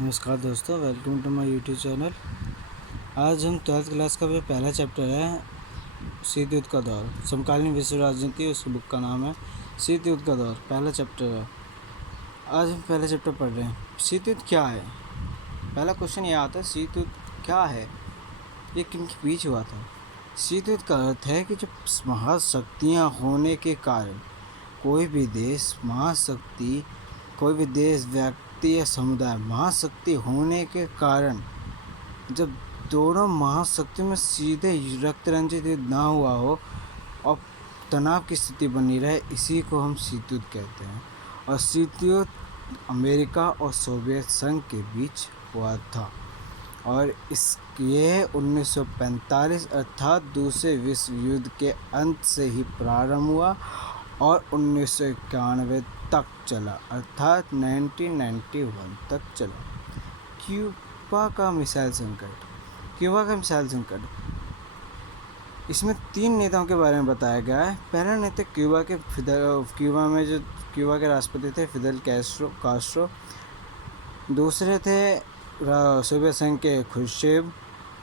नमस्कार दोस्तों, welcome to my YouTube channel. आज हम 12th क्लास का भी पहला चैप्टर है शीत युद्ध का दौर, समकालीन विश्व राजनीति। उस बुक का नाम है शीत युद्ध का दौर, पहला चैप्टर है। आज हम पहला चैप्टर पढ़ रहे हैं। शीत युद्ध क्या है? पहला क्वेश्चन ये आता है, शीत युद्ध क्या है, ये किन के बीच हुआ था? शीत युद्ध का अर्थ है कि जब महाशक्तियाँ होने के कारण कोई भी देश, व्यक्ति या समुदाय महाशक्ति होने के कारण जब दोनों महाशक्तियों में सीधे रक्त रंजित युद्ध ना हुआ हो और तनाव की स्थिति बनी रहे, इसी को हम शीत युद्ध कहते हैं। और शीत युद्ध अमेरिका और सोवियत संघ के बीच हुआ था और ये 1945 अर्थात दूसरे विश्व युद्ध के अंत से ही प्रारंभ हुआ और 1991 तक चला, अर्थात 1991 तक चला। क्यूबा का मिसाइल संकट, इसमें 3 नेताओं के बारे में बताया गया है। पहला नेता क्यूबा के राष्ट्रपति थे फिदेल कास्ट्रो। दूसरे थे सोवियत संघ के खुर्शेव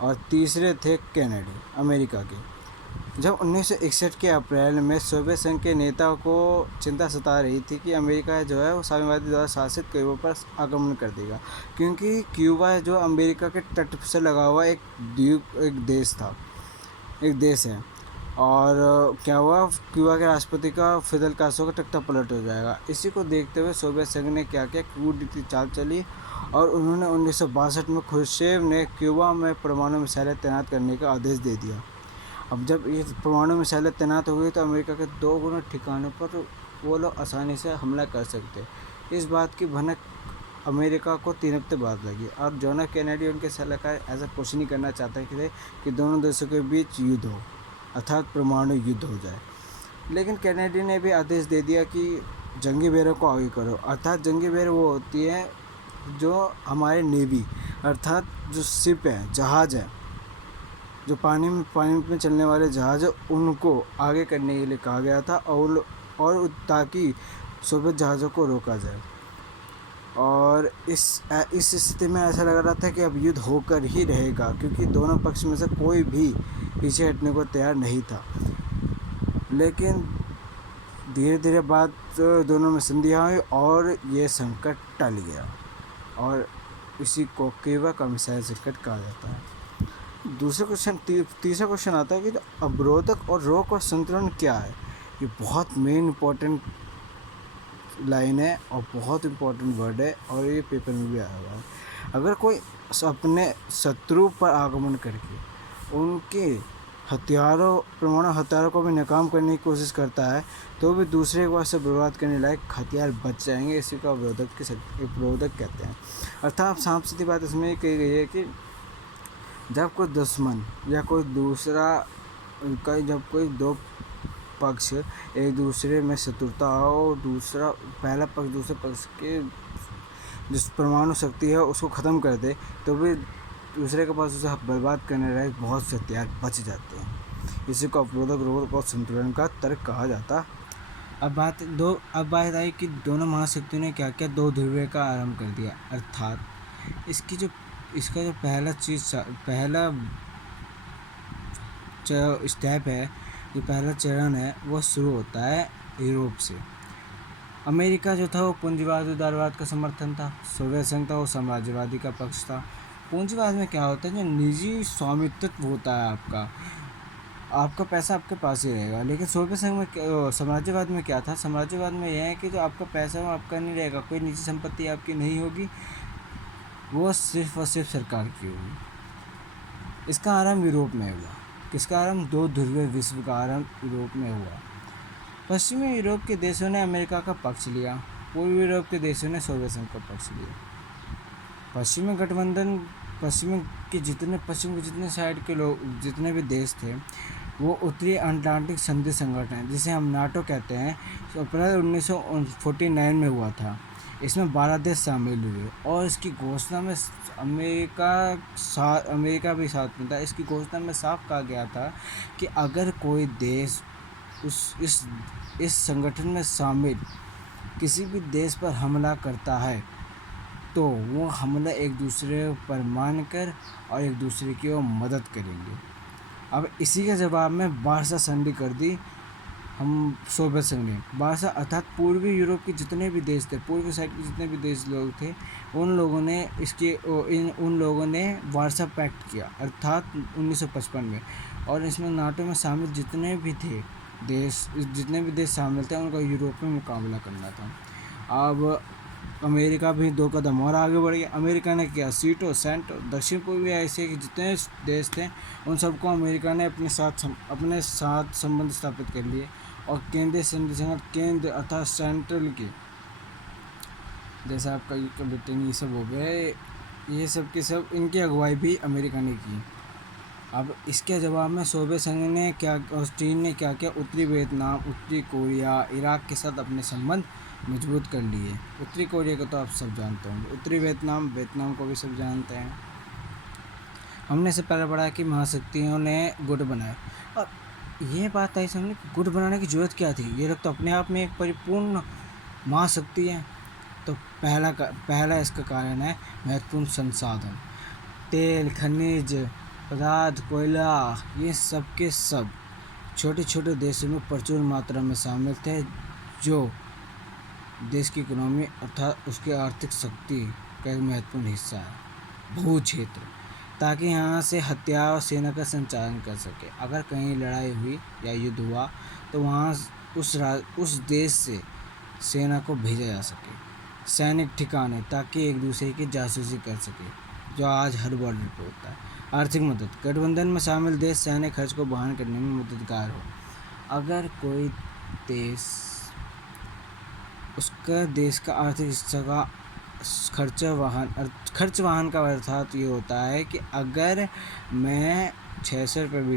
और तीसरे थे केनेडी, अमेरिका के। जब 1961 के अप्रैल में सोवियत संघ के नेताओं को चिंता सता रही थी कि अमेरिका जो है वो साम्यवादी द्वारा शासित क्यूबा पर आक्रमण कर देगा, क्योंकि क्यूबा जो अमेरिका के तट से लगा हुआ एक देश है। और क्या हुआ, क्यूबा के राष्ट्रपति का फिदेल कास्ट्रो का तख्ता पलट हो जाएगा। इसी को देखते हुए सोवियत संघ ने क्या किया, कूटनीति चाल चली और उन्होंने 1962 में खुर्शेव ने क्यूबा में परमाणु मिसाइलें तैनात करने का आदेश दे दिया। अब जब ये परमाणु मिसाइलें तैनात हो गई तो अमेरिका के 2 गुना ठिकानों पर वो लोग आसानी से हमला कर सकते। इस बात की भनक अमेरिका को 3 हफ्ते बाद लगी और जॉन एफ कैनेडी उनके सलाहकार ऐसा कुछ नहीं करना चाहते थे कि दोनों देशों के बीच युद्ध हो, अर्थात परमाणु युद्ध हो जाए। लेकिन कैनेडी ने भी आदेश दे दिया कि जंगी बेड़ों को आगे करो। अर्थात जंगी बेड़ वो होती है जो हमारे नेवी, अर्थात जो शिप है, जहाज़ है, जो पानी में चलने वाले जहाज़, उनको आगे करने के लिए कहा गया था और ताकि सोवियत जहाज़ों को रोका जाए। और इस स्थिति में ऐसा लग रहा था कि अब युद्ध होकर ही रहेगा, क्योंकि दोनों पक्ष में से कोई भी पीछे हटने को तैयार नहीं था। लेकिन धीरे धीरे बात दोनों में संधियाँ हुई और ये संकट टल गया और इसी को क्यूबा का मिसाइल संकट कहा जाता है। तीसरा क्वेश्चन आता है कि अवरोधक और रोक और संतुलन क्या है। ये बहुत मेन इम्पोर्टेंट लाइन है और बहुत इम्पोर्टेंट वर्ड है और ये पेपर में भी आया हुआ है। अगर कोई अपने शत्रु पर आक्रमण करके उनके परमाणु हथियारों को भी नाकाम करने की कोशिश करता है तो भी दूसरे के पास से बर्बाद करने लायक हथियार बच जाएंगे। इसी को अवरोधक कहते हैं। अर्थात साफ सीधी बात इसमें कही गई है कि जब कोई दुश्मन या जब कोई 2 पक्ष एक दूसरे में शत्रुता हो, पहला पक्ष दूसरे पक्ष के जिस परमाणु शक्ति है उसको ख़त्म कर दे, तो भी दूसरे के पास उसे बर्बाद करने लायक बहुत से हथियार बच जाते हैं। इसी को अवरोधक, रोक और संतुलन का तर्क कहा जाता। अब बात आई कि दोनों महाशक्तियों ने क्या किया, 2 ध्रुवीय का आरंभ कर दिया। अर्थात इसका जो पहला स्टेप है, जो पहला चरण है, वो शुरू होता है यूरोप से। अमेरिका जो था वो पूंजीवाद उदारवाद का समर्थन था, सोवियत संघ था वो साम्राज्यवादी का पक्ष था। पूंजीवाद में क्या होता है, जो निजी स्वामित्व होता है, आपका पैसा आपके पास ही रहेगा। लेकिन सोवियत संघ में साम्राज्यवाद में क्या था, साम्राज्यवाद में यह है कि जो आपका पैसा है वो आपका नहीं रहेगा, कोई निजी संपत्ति आपकी नहीं होगी, वो सिर्फ और सिर्फ सरकार की होगी। इसका आरंभ यूरोप में हुआ। किसका आरंभ? 2 ध्रुवीय विश्व का आरंभ यूरोप में हुआ। पश्चिमी यूरोप के देशों ने अमेरिका का पक्ष लिया, पूर्वी यूरोप के देशों ने सोवियत संघ का पक्ष लिया। पश्चिम के जितने साइड के लोग, जितने भी देश थे, वो उत्तरी अटलांटिक संधि संगठन, जिसे हम नाटो कहते हैं, अप्रैल 1949 में हुआ था। इसमें 12 देश शामिल हुए और इसकी घोषणा में अमेरिका भी साथ में था। इसकी घोषणा में साफ कहा गया था कि अगर कोई देश इस संगठन में शामिल किसी भी देश पर हमला करता है तो वो हमला एक दूसरे पर मानकर और एक दूसरे की वो मदद करेंगे। अब इसी के जवाब में वार्सा संधि कर दी हम सोवियत संघ ने। वार्सा अर्थात पूर्वी यूरोप के जितने भी देश थे, पूर्वी साइड के जितने भी देश लोग थे, उन लोगों ने वार्सा पैक्ट किया अर्थात 1955 में। और इसमें नाटो में शामिल जितने भी देश शामिल थे उनका यूरोप में मुकाबला करना था। अब अमेरिका भी 2 कदम और आगे बढ़ गया। अमेरिका ने किया सीटो सेंटो दक्षिण पूर्वी एशिया के जितने देश थे उन सबको अमेरिका ने अपने साथ संबंध स्थापित कर लिए। और केंद्रीय संधि संगठन केंद्र अर्थात सेंट्रल की, जैसे आपका ब्रिटेन ये सब हो गए, ये सब के सब इनकी अगुवाई भी अमेरिका ने की। अब इसके जवाब में सोवियत संघ ने क्या और चीन ने क्या किया, उत्तरी वियतनाम, उत्तरी कोरिया, इराक के साथ अपने संबंध मजबूत कर लिए। उत्तरी कोरिया को तो आप सब जानते होंगे, उत्तरी वियतनाम को भी सब जानते हैं। हमने इससे पहले पढ़ा कि महाशक्तियों ने गुट बनाए। और ये बात आई समझ गुट बनाने की जरूरत क्या थी, ये लोग तो अपने आप में एक परिपूर्ण महाशक्ति है। तो पहला इसका कारण है महत्वपूर्ण संसाधन, तेल, खनिज पदार्थ, कोयला, ये सब के सब छोटे छोटे देशों में प्रचुर मात्रा में शामिल थे, जो देश की इकोनॉमी अर्थात उसकी आर्थिक शक्ति का एक महत्वपूर्ण हिस्सा है। भू क्षेत्र, ताकि यहाँ से हथियार और सेना का संचालन कर सके। अगर कहीं लड़ाई हुई या युद्ध हुआ तो वहाँ उस देश से सेना को भेजा जा सके। सैनिक ठिकाने, ताकि एक दूसरे की जासूसी कर सके, जो आज हर बॉर्डर पर होता है। आर्थिक मदद, गठबंधन में शामिल देश सैन्य खर्च को वहन करने में मददगार हो। अगर कोई देश उसका देश का आर्थिक हिस्सा का खर्च वाहन का अर्थात ये होता है कि अगर मैं 600 रुपये भी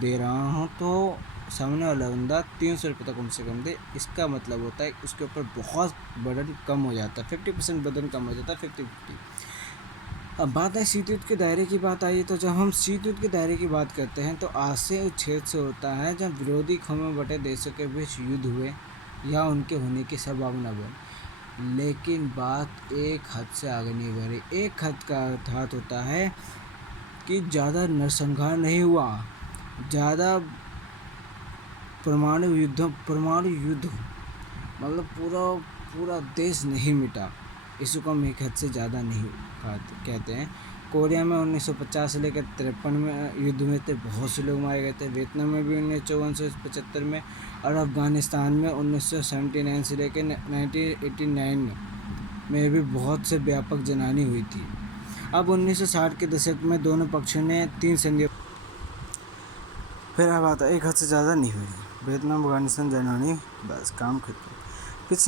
दे रहा हूँ तो सामने वाला बंदा 300 रुपये तक कम से कम दे। इसका मतलब होता है उसके ऊपर बहुत बर्डन कम हो जाता है, 50% बर्डन कम हो जाता है, 50-50। अब बात है शीत युद्ध के दायरे की बात आई, तो जब हम शीत युद्ध के दायरे की बात करते हैं तो आशय उस क्षेत्र से होता है जब विरोधी खोमे बटे देशों के बीच युद्ध हुए या उनके होने की संभावना बनी। लेकिन बात एक हद से आगे नहीं बढ़ी। एक हद का अर्थात होता है कि ज़्यादा नरसंहार नहीं हुआ, ज़्यादा परमाणु युद्ध मतलब पूरा देश नहीं मिटा। इसको हम एक हद से ज़्यादा नहीं कहते हैं। कोरिया में 1950 से लेकर 53 में युद्ध में थे, बहुत से लोग मारे गए थे। वियतनाम में भी 1954 से 75 में, और अफ़गानिस्तान में 1979 से लेकर 1989 में भी बहुत से व्यापक जनहानि हुई थी। अब 1960 के दशक में दोनों पक्षों ने 3 संधियाँ, फिर अब आता एक हद से ज़्यादा नहीं हुई। वियतनाम, अफगानिस्तान, जनहानि, बस काम खत्म। फिर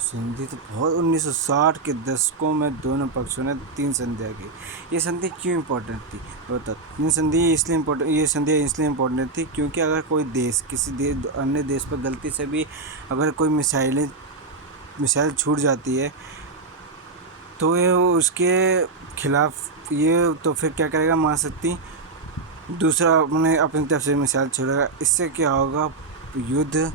संधि तो बहुत 1960 के दशकों में दोनों पक्षों ने 3 संधियाँ की। ये संधि क्यों इम्पोर्टेंट थी बता। ये संधि इसलिए इम्पोर्टेंट थी क्योंकि अगर कोई देश किसी अन्य देश पर गलती से भी अगर कोई मिसाइल छूट जाती है तो ये उसके खिलाफ ये तो फिर क्या करेगा, महाशक्ति दूसरा अपनी तरफ से मिसाइल छोड़ेगा। इससे क्या होगा, युद्ध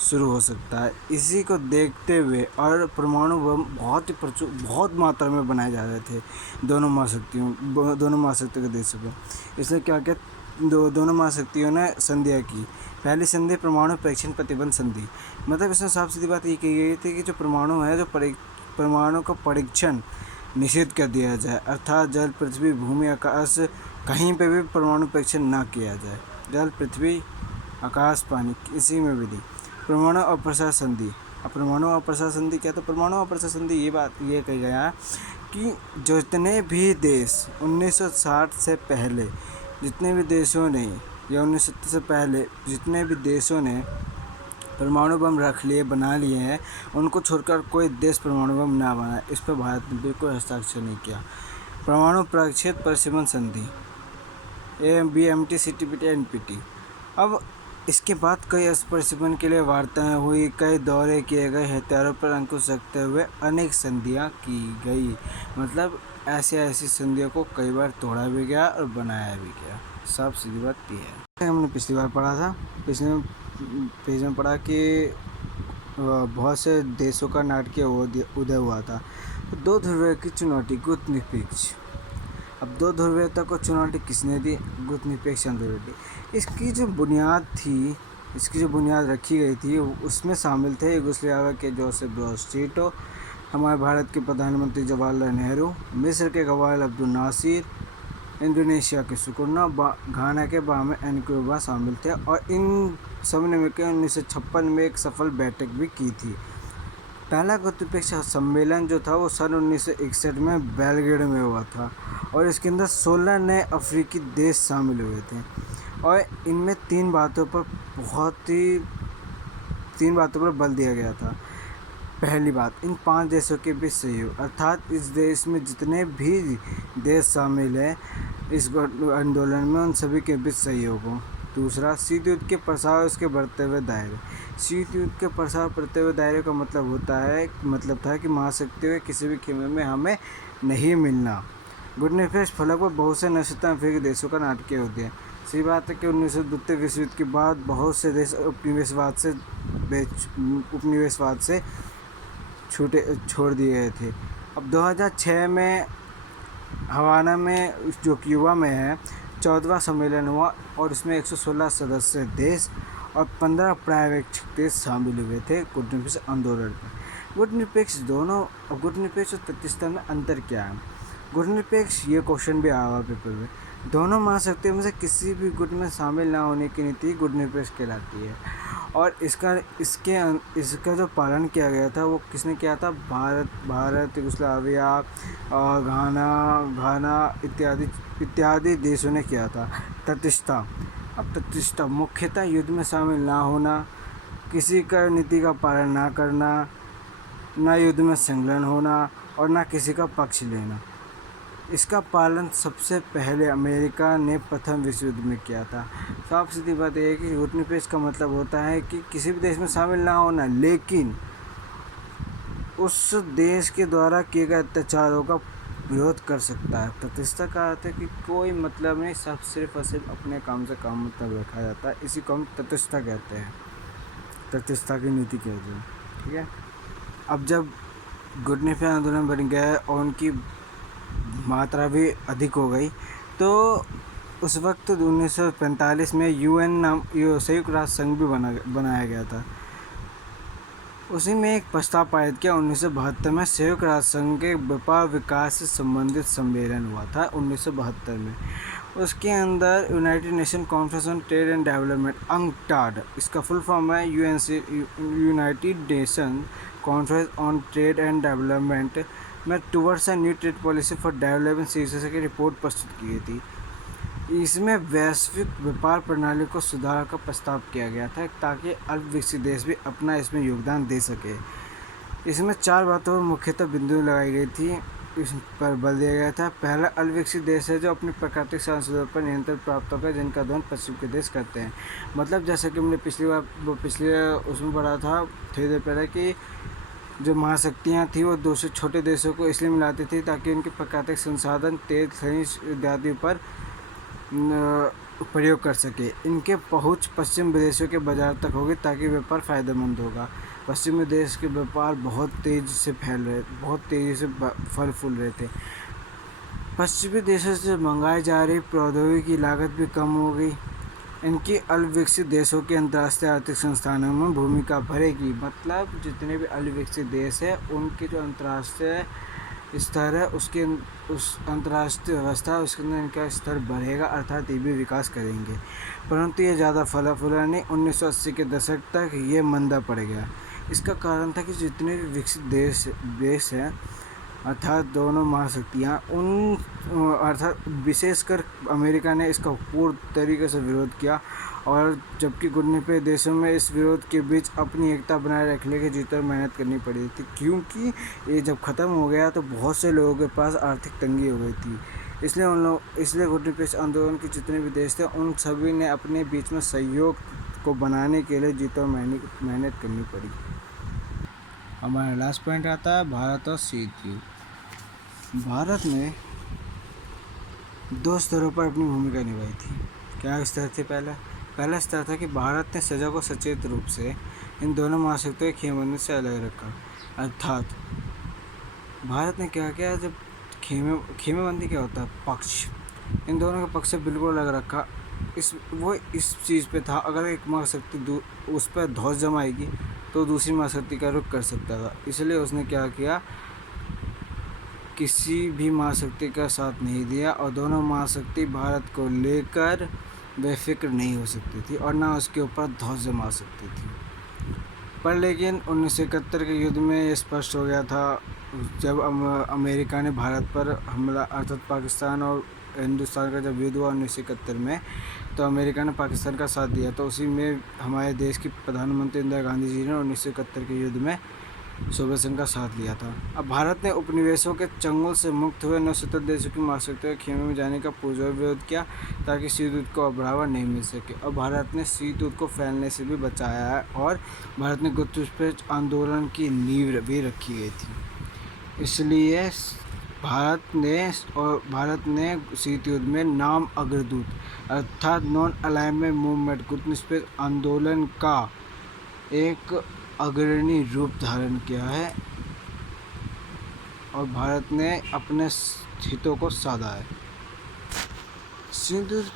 शुरू हो सकता है। इसी को देखते हुए और परमाणु बम बहुत मात्रा में बनाए जा रहे थे दोनों महाशक्तियों के देशों पर। इसलिए क्या दोनों महाशक्तियों ने संधियाँ की। पहली संधि परमाणु परीक्षण प्रतिबंध संधि, मतलब इसमें साफ सीधी बात ये कही गई थी कि जो परमाणु है, जो परमाणु का परीक्षण निषेध कर दिया जाए, अर्थात जल, पृथ्वी, भूमि, आकाश कहीं पे भी परमाणु परीक्षण ना किया जाए। जल, पृथ्वी, आकाश, पानी, इसी में विधि। परमाणु अप्रसार संधि। अब परमाणु अप्रसार संधि क्या, तो परमाणु अप्रसार संधि ये कही गया कि जितने भी देश 1960 से पहले जितने भी देशों ने या 1970 से पहले जितने भी देशों ने परमाणु बम बना लिए हैं, उनको छोड़कर कोई देश परमाणु बम ना बनाए, इस पर भारत ने बिल्कुल हस्ताक्षर नहीं किया। परमाणु प्रक्षेप परिसीमन संधि, ABMT, CTBT, NPT। अब इसके बाद कई परिसीमन के लिए वार्ताएं हुई, कई दौरे किए गए, हथियारों पर अंकुश रखते हुए अनेक संधियां की गई। मतलब ऐसी संधियों को कई बार तोड़ा भी गया और बनाया भी गया। साफ सीधी बात ये है। हमने पिछली बार पढ़ा था, पिछले पेज में पढ़ा कि बहुत से देशों का नाटकीय उदय हुआ था। तो दो ध्रुवीय की चुनौती गुटनिरपेक्ष। अब दो ध्रुवीयता को चुनौती किसने दी? गुटनिरपेक्ष आंदोलन। इसकी जो बुनियाद थी, इसकी जो बुनियाद रखी गई थी, उसमें शामिल थे यूगोस्लाविया के जोसेफ ब्रोज टिटो, हमारे भारत के प्रधानमंत्री जवाहरलाल नेहरू, मिस्र के गवाल अब्दुल नासिर, इंडोनेशिया के सुकुर्ना, घाना के बामे एनक्रोबा शामिल थे। और इन सब ने मिलकर 1956 में एक सफल बैठक भी की थी। पहला गुटनिरपेक्ष सम्मेलन जो था वो सन 1961 में बेलग्रेड में हुआ था और इसके अंदर 16 नए अफ्रीकी देश शामिल हुए थे। और इनमें तीन बातों पर बल दिया गया था। पहली बात, इन 5 देशों के बीच सहयोग, अर्थात इस देश में जितने भी देश शामिल हैं इस आंदोलन में, उन सभी के बीच सहयोग हो। दूसरा, शीत युद्ध के प्रसार और उसके बढ़ते हुए दायरे। शीत युद्ध के प्रसार बढ़ते हुए दायरे का मतलब था कि महाशक्तियों के किसी भी खेमे में हमें नहीं मिलना। गुटनिरपेक्ष फलक पर बहुत से नशस्त्र अफ्रीकी देशों का नाटकीय उदय है। सही बात है कि 19द्वितीय विश्व युद्ध के बाद बहुत से देश उपनिवेशवाद से छोड़ दिए गए थे। अब 2006 में हवाना में, जो क्यूबा में है, 14वां सम्मेलन हुआ और इसमें 116 सदस्य देश और 15 पर्यवेक्षक देश शामिल हुए थे गुटनिरपेक्ष आंदोलन में। गुटनिरपेक्ष और तटस्थता में अंतर क्या है? गुटनिरपेक्ष, ये क्वेश्चन भी आया हुआ पेपर में, दोनों महाशक्तियों में से किसी भी गुट में शामिल ना होने की नीति गुटनिरपेक्ष कहलाती है। और इसका जो पालन किया गया था वो किसने किया था? भारत, यूगोस्लाविया और घाना इत्यादि देशों ने किया था। तटस्थता। अब तटस्थता मुख्यतः युद्ध में शामिल ना होना, किसी का नीति का पालन ना करना, ना युद्ध में संलग्न होना और ना किसी का पक्ष लेना। इसका पालन सबसे पहले अमेरिका ने प्रथम विश्व युद्ध में किया था। साफ सीधी बात यह है कि गुटनिरपेक्ष का मतलब होता है कि किसी भी देश में शामिल ना होना, लेकिन उस देश के द्वारा किए गए अत्याचारों का विरोध कर सकता है। तटस्थता का अर्थ है कि कोई मतलब नहीं, सब सिर्फ और सिर्फ अपने काम से काम मतलब रखा जाता है। इसी को हम तटस्थता कहते हैं, तटस्थता की नीति कहते हैं। ठीक है। अब जब गुटनिरपेक्ष आंदोलन बन गया और उनकी मात्रा भी अधिक हो गई, तो उस वक्त 1945 में संयुक्त राष्ट्र संघ भी बनाया गया था। उसी में एक प्रस्ताव पारित किया। 1972 में संयुक्त राष्ट्र संघ के व्यापार विकास से संबंधित सम्मेलन हुआ था 1972 में। उसके अंदर united nation conference on trade and development, UNCTAD, इसका फुल फॉर्म है united nation conference on trade and development में towards a new trade policy for development शीर्षक की रिपोर्ट प्रस्तुत की गई थी। इसमें वैश्विक व्यापार प्रणाली को सुधार का प्रस्ताव किया गया था ताकि अल्पविकसित देश भी अपना इसमें योगदान दे सके। इसमें 4 बातों पर मुख्यतः बिंदु लगाई गई थी, इस पर बल दिया गया था। पहला, अल्पविकसित देश है जो अपनी प्राकृतिक संसाधनों पर नियंत्रण प्राप्त होकर जिनका दोहन पश्चिम के देश करते हैं। मतलब जैसे कि हमने पिछले उसमें पढ़ा था थोड़ी देर पहले कि जो महाशक्तियाँ थी वो दूसरे छोटे देशों को इसलिए मिलाती थी ताकि उनके प्राकृतिक संसाधन, तेल, खनिज इत्यादि पर प्रयोग कर सके। इनके पहुँच पश्चिम विदेशों के बाजार तक होगी ताकि व्यापार फ़ायदेमंद होगा। पश्चिमी देश के व्यापार बहुत तेज़ी से फल फूल रहे थे। पश्चिमी देशों से मंगाई जा रही प्रौद्योगिकी की लागत भी कम हो गई। इनकी अल्पविकसित देशों के अंतर्राष्ट्रीय आर्थिक संस्थानों में भूमिका भरेगी। मतलब जितने भी अल्पविकसित देश है उनके जो अंतर्राष्ट्रीय स्तर है उस अंतर्राष्ट्रीय व्यवस्था उसके अंदर इनका स्तर बढ़ेगा, अर्थात ये भी विकास करेंगे। परंतु ये ज़्यादा फला नहीं। 1980 के दशक तक ये मंदा पड़ गया। इसका कारण था कि जितने भी विकसित देश हैं अर्थात दोनों महाशक्तियाँ अर्थात विशेषकर अमेरिका ने इसका पूर्ण तरीके से विरोध किया। और जबकि गुटनिरपेक्ष देशों में इस विरोध के बीच अपनी एकता बनाए रखने के जीतर मेहनत करनी पड़ी थी, क्योंकि ये जब ख़त्म हो गया तो बहुत से लोगों के पास आर्थिक तंगी हो गई थी। इसलिए गुटनिरपेक्ष आंदोलन के जितने भी देश थे उन सभी ने अपने बीच में सहयोग को बनाने के लिए जीतर मेहनत करनी पड़ी। हमारा लास्ट पॉइंट आता है भारत और शीत युद्ध। भारत ने 2 स्तरों पर अपनी भूमिका निभाई थी। क्या स्तर थे? पहला स्तर था कि भारत ने सजा को सचेत रूप से इन दोनों महाशक्तियों को खेमेबंदी से अलग रखा। अर्थात भारत ने क्या किया, जब खेमेबंदी क्या होता है, पक्ष, इन दोनों के पक्ष से बिल्कुल अलग रखा। इस चीज़ पे था, अगर एक महाशक्ति उस पर ध्वज जमाएगी तो दूसरी महाशक्ति का रुख कर सकता था। इसलिए उसने क्या किया, किसी भी महाशक्ति का साथ नहीं दिया और दोनों महाशक्ति भारत को लेकर बेफिक्र नहीं हो सकती थी और ना उसके ऊपर ध्वज जमा सकती थी। पर लेकिन 1971 के युद्ध में ये स्पष्ट हो गया था, जब अमेरिका ने भारत पर हमला, अर्थात पाकिस्तान और हिंदुस्तान का जब युद्ध हुआ 1971 में, तो अमेरिका ने पाकिस्तान का साथ दिया। तो उसी में हमारे देश की प्रधानमंत्री इंदिरा गांधी जी ने 1971 के युद्ध में सोवियत संघ का साथ लिया था। अब भारत ने उपनिवेशों के चंगुल से मुक्त हुए नवसत्तर देशों की महाशक्तियों के खेमे में जाने का पुरजोर विरोध किया ताकि शीत युद्ध को बढ़ावा नहीं मिल सके। और भारत ने शीत युद्ध को फैलने से भी बचाया है और भारत ने घुसपैठ आंदोलन की नींव भी रखी गई थी। इसलिए भारत ने शीत युद्ध में नाम अग्रदूत अर्थात नॉन अलाइनमेंट मूवमेंट घुसपैठ आंदोलन का एक अग्रणी रूप धारण किया है और भारत ने अपने हितों को साधा है। शीत युद्ध,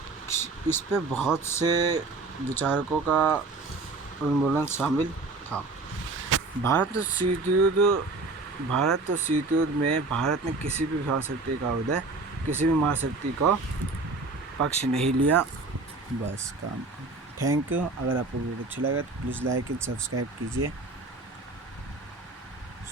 इस पे बहुत से विचारकों का उन्मूलन शामिल था। भारत शीत युद्ध में भारत ने किसी भी महाशक्ति का पक्ष नहीं लिया। बस काम। Thank you. अगर आपको वीडियो अच्छा लगा तो प्लीज़ लाइक एंड सब्सक्राइब कीजिए।